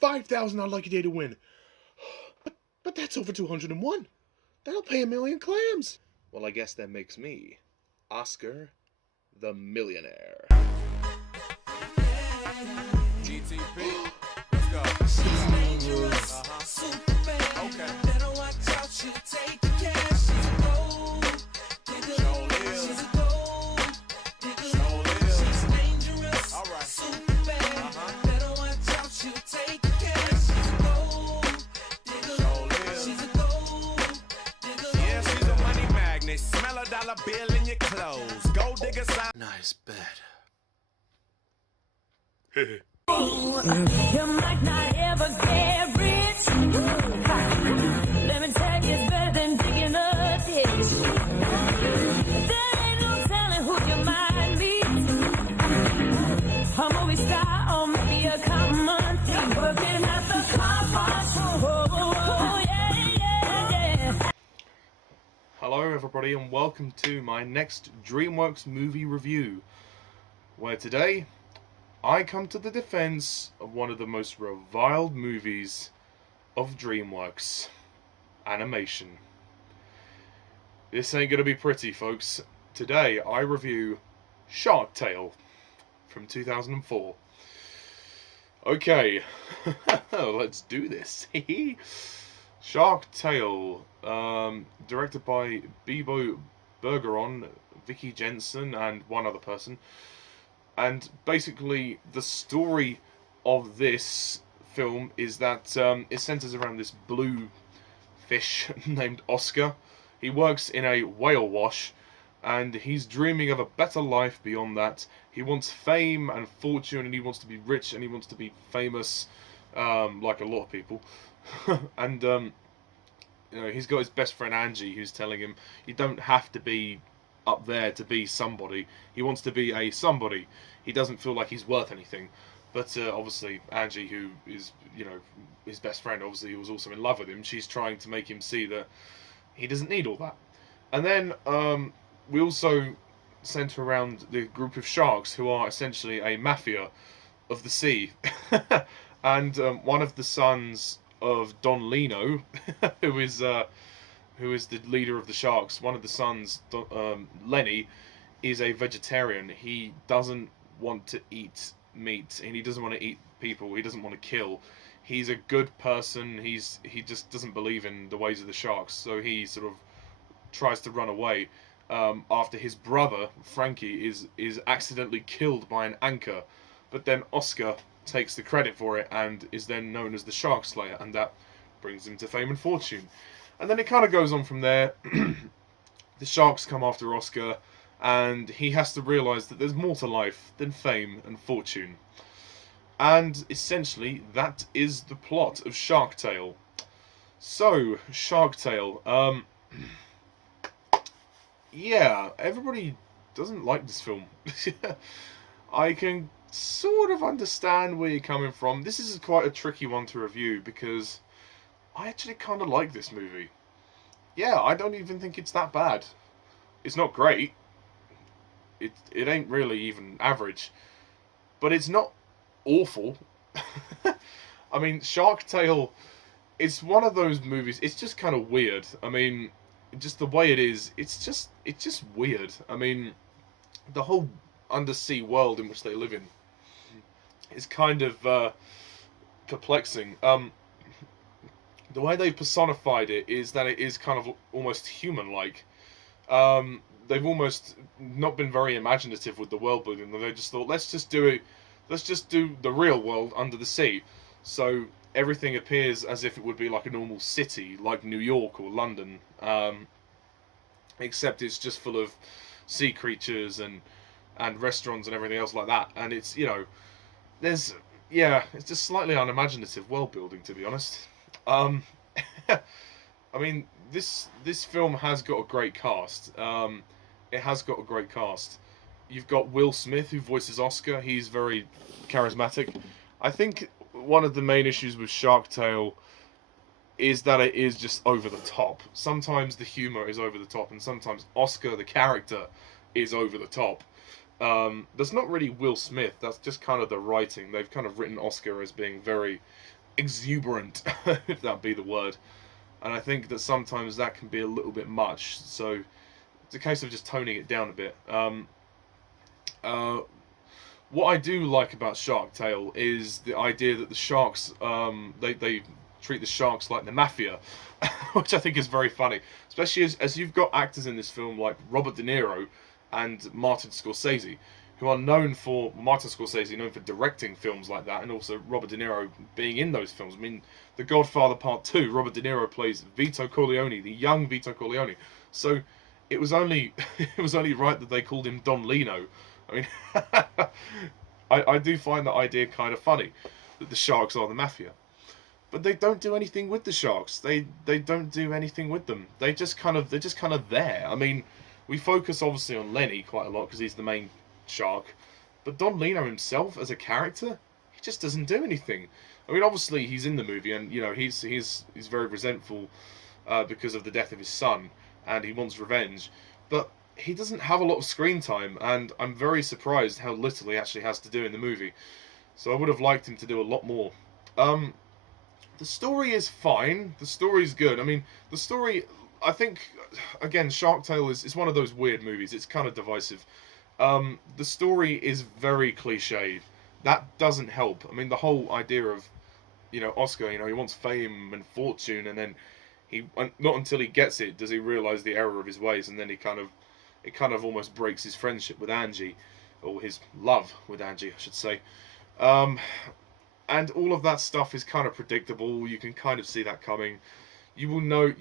5,000 I'd like a day to win. But that's over 201. That'll pay 1,000,000 clams. Well, I guess that makes me Oscar the Millionaire. GTP. Let's go. She's dangerous. Super bad. Okay. Better watch out. She'll take the cash. She's a gold digger. She's a gold digger. She's dangerous. All right. Super bad. Better watch out. She'll take the cash. She's a gold digger. She's a gold digger. Yeah, she's a money magnet. Smell a dollar bill in your clothes. Gold digger sign. Nice bed. You might not ever get rich. Let me tell you, it's better than digging a ditch. There ain't no telling who you might meet. A movie star or maybe a common thief working at the car wash. Oh, yeah. Hello everybody and welcome to my next Dreamworks movie review, where today I come to the defense of one of the most reviled movies of Dreamworks animation. This ain't gonna be pretty, folks. Today I review Shark Tale from 2004. Okay, let's do this. Shark Tale, directed by Bibo, Bergeron, Vicky, Jenson, and one other person. And basically, the story of this film is that it centers around this blue fish named Oscar. He works in a whale wash, and he's dreaming of a better life beyond that. He wants fame and fortune, and he wants to be rich, and he wants to be famous, like a lot of people. And you know, he's got his best friend Angie, who's telling him you don't have to be up there to be somebody. He wants to be a somebody. He doesn't feel like he's worth anything. But obviously Angie, who is, you know, his best friend, obviously was also in love with him. She's trying to make him see that he doesn't need all that. And then we also center around the group of sharks who are essentially a mafia of the sea. And one of the sons of Don Lino, who is the leader of the sharks, one of the sons, Lenny, is a vegetarian. He doesn't want to eat meat, and he doesn't want to eat people. He doesn't want to kill. He's a good person. He just doesn't believe in the ways of the sharks, so he sort of tries to run away after his brother Frankie is accidentally killed by an anchor. But then Oscar takes the credit for it and is then known as the Shark Slayer, and that brings him to fame and fortune. And then it kind of goes on from there. The sharks come after Oscar, and he has to realise that there's more to life than fame and fortune. And essentially, that is the plot of Shark Tale. So, Shark Tale. Yeah, everybody doesn't like this film. I can sort of understand where you're coming from. This is quite a tricky one to review, because I actually kind of like this movie. Yeah, I don't even think it's that bad. It's not great. It ain't really even average. But it's not awful. I mean, Shark Tale, it's one of those movies, it's just kind of weird. I mean, just the way it is, it's just weird. I mean, the whole undersea world in which they live in is kind of perplexing. The way they've personified it is that it is kind of almost human-like. They've almost not been very imaginative with the world building. They just thought, let's just do the real world under the sea. So everything appears as if it would be like a normal city, like New York or London. Except it's just full of sea creatures and restaurants and everything else like that. And it's, you know, it's just slightly unimaginative world building, to be honest. I mean, this film has got a great cast. It has got a great cast. You've got Will Smith, who voices Oscar. He's very charismatic. I think one of the main issues with Shark Tale is that it is just over the top. Sometimes the humor is over the top, and sometimes Oscar, the character, is over the top. That's not really Will Smith. That's just kind of the writing. They've kind of written Oscar as being very exuberant, if that be the word. And I think that sometimes that can be a little bit much. So it's a case of just toning it down a bit. What I do like about Shark Tale is the idea that the sharks, they treat the sharks like the mafia, which I think is very funny. Especially as you've got actors in this film like Robert De Niro and Martin Scorsese, who are known for, Martin Scorsese known for directing films like that, and also Robert De Niro being in those films. I mean, The Godfather Part 2, Robert De Niro plays Vito Corleone, the young Vito Corleone. So it was only right that they called him Don Lino. I mean, I do find that idea kind of funny, that the sharks are the mafia. But they don't do anything with the sharks. They don't do anything with them. They're just kind of there. I mean, we focus obviously on Lenny quite a lot because he's the main shark, but Don Lino himself as a character, he just doesn't do anything. I mean, obviously he's in the movie, and you know he's very resentful because of the death of his son, and he wants revenge, but he doesn't have a lot of screen time, and I'm very surprised how little he actually has to do in the movie. So I would have liked him to do a lot more. The story is fine. The story's good. I mean, the story, I think, again, Shark Tale is one of those weird movies. It's kind of divisive. The story is very cliched. That doesn't help. I mean, the whole idea of, you know, Oscar, you know, he wants fame and fortune, and then not until he gets it does he realise the error of his ways, and then it kind of almost breaks his friendship with Angie, or his love with Angie, I should say. And all of that stuff is kind of predictable. You can kind of see that coming. You will know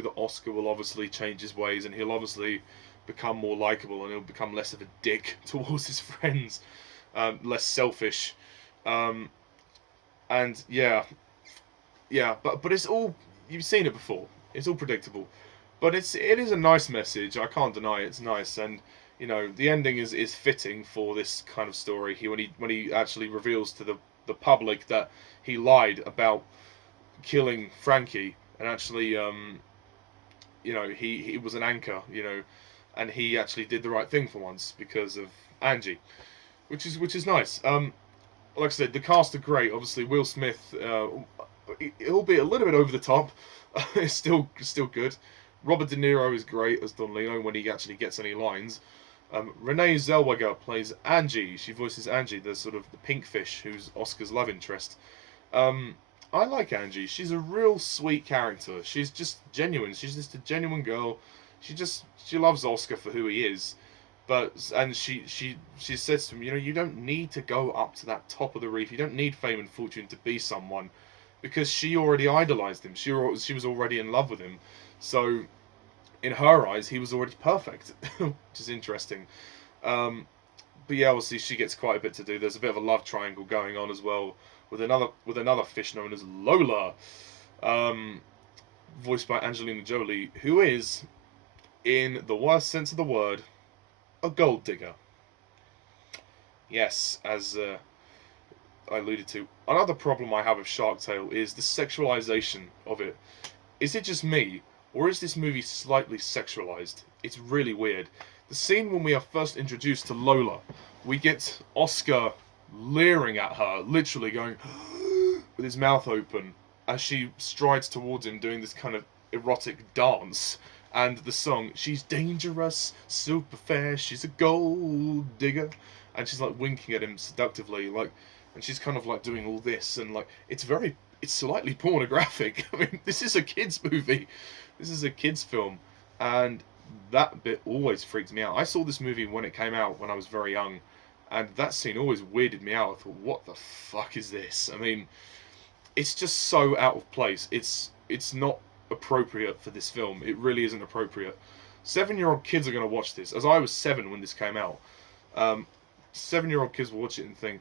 that Oscar will obviously change his ways, and he'll obviously become more likable, and he'll become less of a dick towards his friends, less selfish, and yeah, but it's all, you've seen it before. It's all predictable, but it is a nice message. I can't deny it. It's nice, and you know the ending is fitting for this kind of story. When he actually reveals to the public that he lied about killing Frankie, and actually you know he was an anchor, you know. And he actually did the right thing for once because of Angie, which is nice. Like I said, the cast are great. Obviously, Will Smith, albeit a little bit over the top, is still good. Robert De Niro is great as Don Lino when he actually gets any lines. Renee Zellweger plays Angie. She voices Angie, the sort of the pink fish who's Oscar's love interest. I like Angie. She's a real sweet character. She's just genuine. She's just a genuine girl. She loves Oscar for who he is, and she says to him, you know, you don't need to go up to that top of the reef. You don't need fame and fortune to be someone, because she already idolized him. She was already in love with him. So, in her eyes, he was already perfect, which is interesting. But yeah, obviously she gets quite a bit to do. There's a bit of a love triangle going on as well with another fish known as Lola, voiced by Angelina Jolie, who is, in the worst sense of the word, a gold digger. Yes, as I alluded to. Another problem I have with Shark Tale is the sexualization of it. Is it just me, or is this movie slightly sexualized? It's really weird. The scene when we are first introduced to Lola, we get Oscar leering at her, literally going with his mouth open, as she strides towards him doing this kind of erotic dance. And the song, she's dangerous, super fair, she's a gold digger. And she's like winking at him seductively, like, and she's kind of like doing all this, and like, it's slightly pornographic. I mean, this is a kid's movie. This is a kid's film. And that bit always freaked me out. I saw this movie when it came out when I was very young, and that scene always weirded me out. I thought, what the fuck is this? I mean, it's just so out of place. It's not appropriate for this film. It really isn't appropriate. 7-year-old kids are going to watch this. As I was 7 when this came out. 7-year-old kids will watch it and think,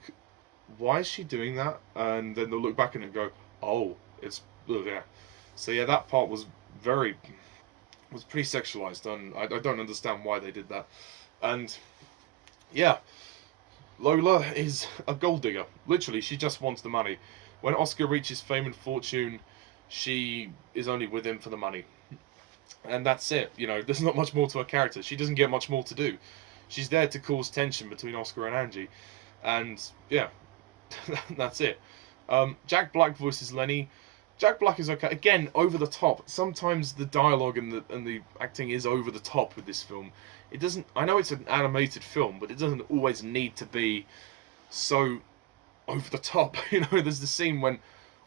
why is she doing that? And then they'll look back at it and go, oh, it's... yeah. So yeah, that part was pretty sexualized, and I don't understand why they did that. And yeah, Lola is a gold digger. Literally, she just wants the money. When Oscar reaches fame and fortune, she is only with him for the money. And that's it. You know, there's not much more to her character. She doesn't get much more to do. She's there to cause tension between Oscar and Angie. And, yeah, that's it. Jack Black voices Lenny. Jack Black is okay. Again, over the top. Sometimes the dialogue and the acting is over the top with this film. It doesn't. I know it's an animated film, but it doesn't always need to be so over the top. You know, there's the scene when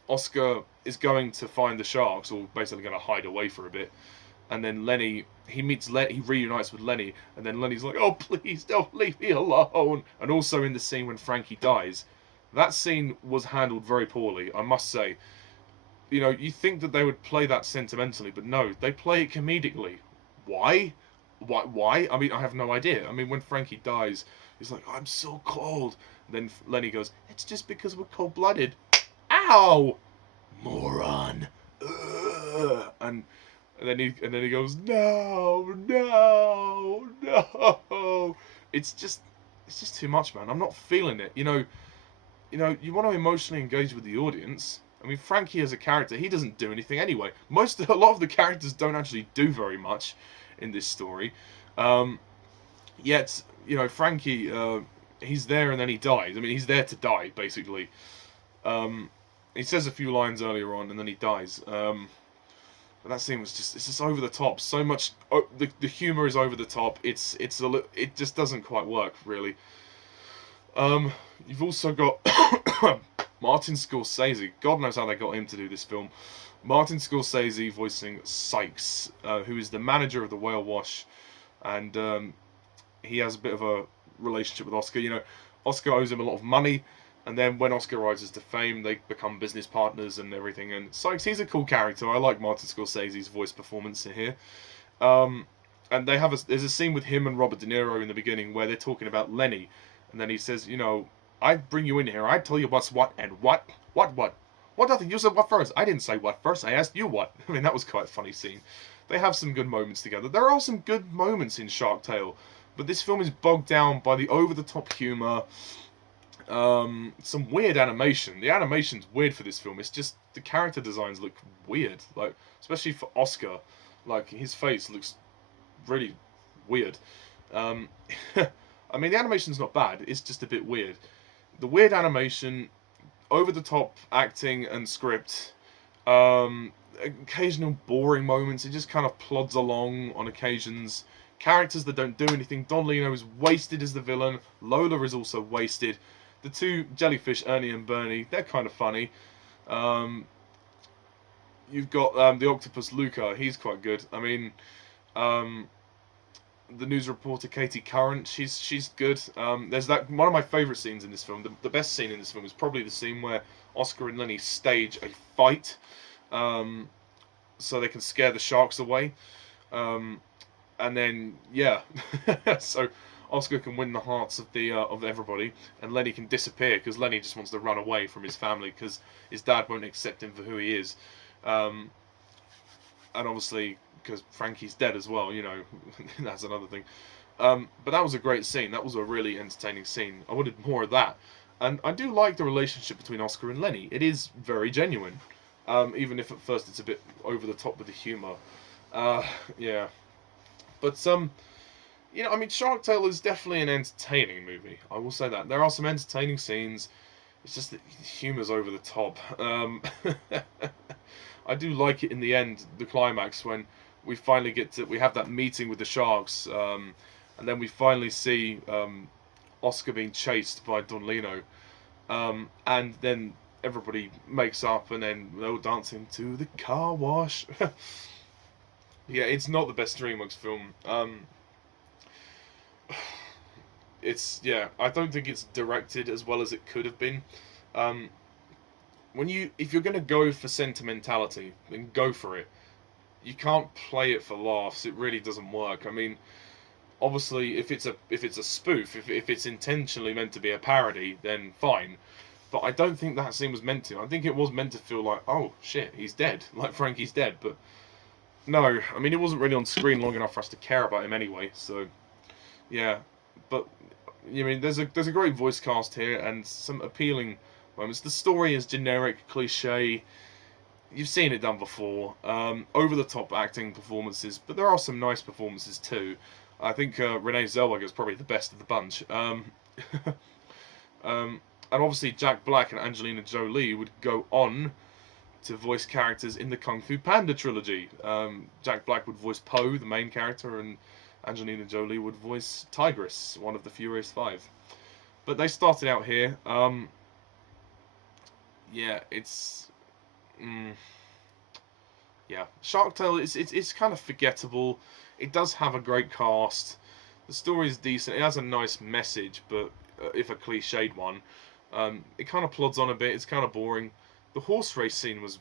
Oscar is going to find the sharks, or basically going to hide away for a bit, and then Lenny, he reunites with Lenny, and then Lenny's like, "Oh, please don't leave me alone." And also in the scene when Frankie dies, that scene was handled very poorly, I must say. You know, you think that they would play that sentimentally, but no, they play it comedically. Why? Why? I mean, I have no idea. I mean, when Frankie dies, he's like, "I'm so cold." And then Lenny goes, "It's just because we're cold-blooded." Ow! Moron. Ugh. And then he goes, "No, no, no." It's just too much, man. I'm not feeling it. You know, you want to emotionally engage with the audience. I mean, Frankie as a character, he doesn't do anything anyway. A lot of the characters don't actually do very much in this story. Yet, you know, Frankie, he's there and then he dies. I mean, he's there to die, basically. He says a few lines earlier on and then he dies. But that scene was it's just over the top. So much, the humor is over the top. It just doesn't quite work, really. You've also got Martin Scorsese. God knows how they got him to do this film. Martin Scorsese voicing Sykes, who is the manager of the Whale Wash, and he has a bit of a relationship with Oscar. You know, Oscar owes him a lot of money, and then when Oscar rises to fame, they become business partners and everything. And Sykes, he's a cool character. I like Martin Scorsese's voice performance in here. And there's a scene with him and Robert De Niro in the beginning where they're talking about Lenny, and then he says, you know, "I'd bring you in here, I'd tell you what's what, and what? What nothing, you said what first. I didn't say what first, I asked you what." I mean, that was quite a funny scene. They have some good moments together. There are some good moments in Shark Tale, but this film is bogged down by the over-the-top humour, some weird animation. The animation's weird for this film. It's just, the character designs look weird, like, especially for Oscar. Like, his face looks really weird. I mean, the animation's not bad, it's just a bit weird. The weird animation, over-the-top acting and script, occasional boring moments, it just kind of plods along on occasions. Characters that don't do anything. Don Lino is wasted as the villain. Lola is also wasted. The two jellyfish, Ernie and Bernie, they're kind of funny. You've got the octopus Luca, he's quite good. I mean, the news reporter Katie Current, she's good. There's that one of my favourite scenes in this film. The best scene in this film is probably the scene where Oscar and Lenny stage a fight, so they can scare the sharks away. And then yeah, so Oscar can win the hearts of everybody, and Lenny can disappear because Lenny just wants to run away from his family because his dad won't accept him for who he is, and obviously because Frankie's dead as well. You know, that's another thing. But that was a great scene. That was a really entertaining scene. I wanted more of that, and I do like the relationship between Oscar and Lenny. It is very genuine, even if at first it's a bit over the top with the humour. Yeah. But you know, I mean, Shark Tale is definitely an entertaining movie. I will say that. There are some entertaining scenes. It's just that the humour's over the top. I do like it in the end, the climax, when we finally we have that meeting with the sharks, and then we finally see Oscar being chased by Don Lino, and then everybody makes up, and then they're all dancing to the car wash. Yeah, it's not the best DreamWorks film. I don't think it's directed as well as it could have been. If you're gonna go for sentimentality, then go for it. You can't play it for laughs. It really doesn't work. I mean, obviously, if it's a spoof, if it's intentionally meant to be a parody, then fine. But I don't think that scene was meant to. I think it was meant to feel like, oh shit, he's dead, like Frankie's dead. But no, I mean, it wasn't really on screen long enough for us to care about him anyway. So yeah, but I mean, there's a great voice cast here and some appealing moments. The story is generic, cliche. You've seen it done before. Over the top acting performances, but there are some nice performances too. I think Renee Zellweger is probably the best of the bunch. And obviously Jack Black and Angelina Jolie would go on to voice characters in the Kung Fu Panda trilogy. Jack Black would voice Po, the main character, and Angelina Jolie would voice Tigress, one of the Furious Five. But they started out here. Yeah, it's... yeah, Shark Tale, it's kind of forgettable. It does have a great cast. The story is decent. It has a nice message, but if a cliched one. It kind of plods on a bit. It's kind of boring. The horse race scene was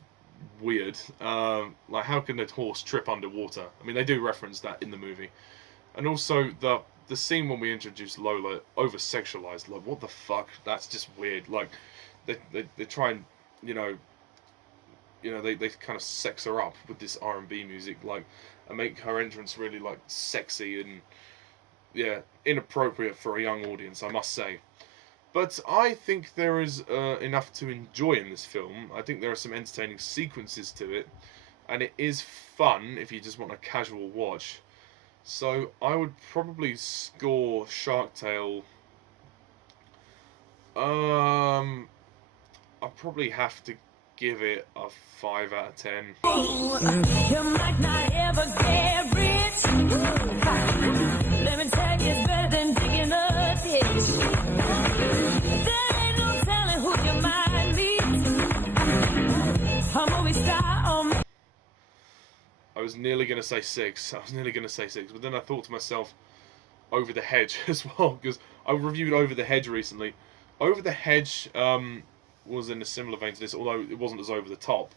weird. Like, how can a horse trip underwater? I mean, they do reference that in the movie. And also, the scene when we introduced Lola, over-sexualized. Like, what the fuck? That's just weird. Like, they try and, you know, they kind of sex her up with this R&B music, like, and make her entrance really, like, sexy and, yeah, inappropriate for a young audience, I must say. But I think there is enough to enjoy in this film. I think there are some entertaining sequences to it, and it is fun if you just want a casual watch. So I would probably score Shark Tale. I'll probably have to give it a 5 out of 10. You might not ever get rich. Let me tell you, it's better than digging a ditch. There ain't no telling who you might meet. A movie star. I was nearly going to say 6. But then I thought to myself, Over the Hedge as well, because I reviewed Over the Hedge recently. Over the Hedge was in a similar vein to this, although it wasn't as over the top.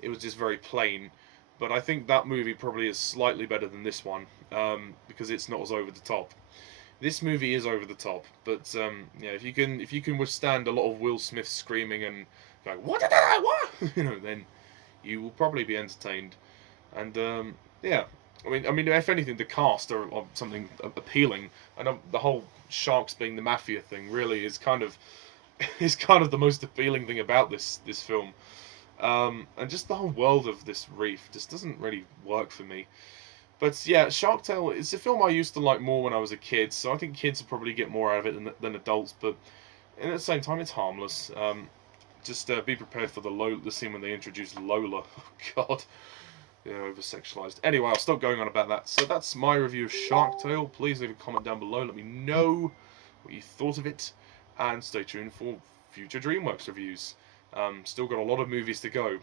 It was just very plain. But I think that movie probably is slightly better than this one, because it's not as over the top. This movie is over the top, but yeah, if you can withstand a lot of Will Smith screaming and going, "What did I want?" then you will probably be entertained. And yeah, I mean, if anything, the cast are something appealing, and the whole sharks being the mafia thing really is kind of the most appealing thing about this film. And just the whole world of this reef just doesn't really work for me. But yeah, Shark Tale, it's a film I used to like more when I was a kid, so I think kids will probably get more out of it than adults, but at the same time, it's harmless. Just be prepared for the scene when they introduce Lola. Oh, God. Yeah, over-sexualized. Anyway, I'll stop going on about that. So that's my review of Shark Tale. Please leave a comment down below. Let me know what you thought of it. And stay tuned for future Dreamworks reviews. Still got a lot of movies to go.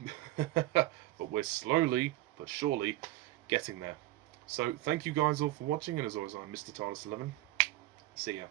But we're slowly but surely getting there. So thank you guys all for watching. And as always, I'm Mr. TARDIS11. See ya.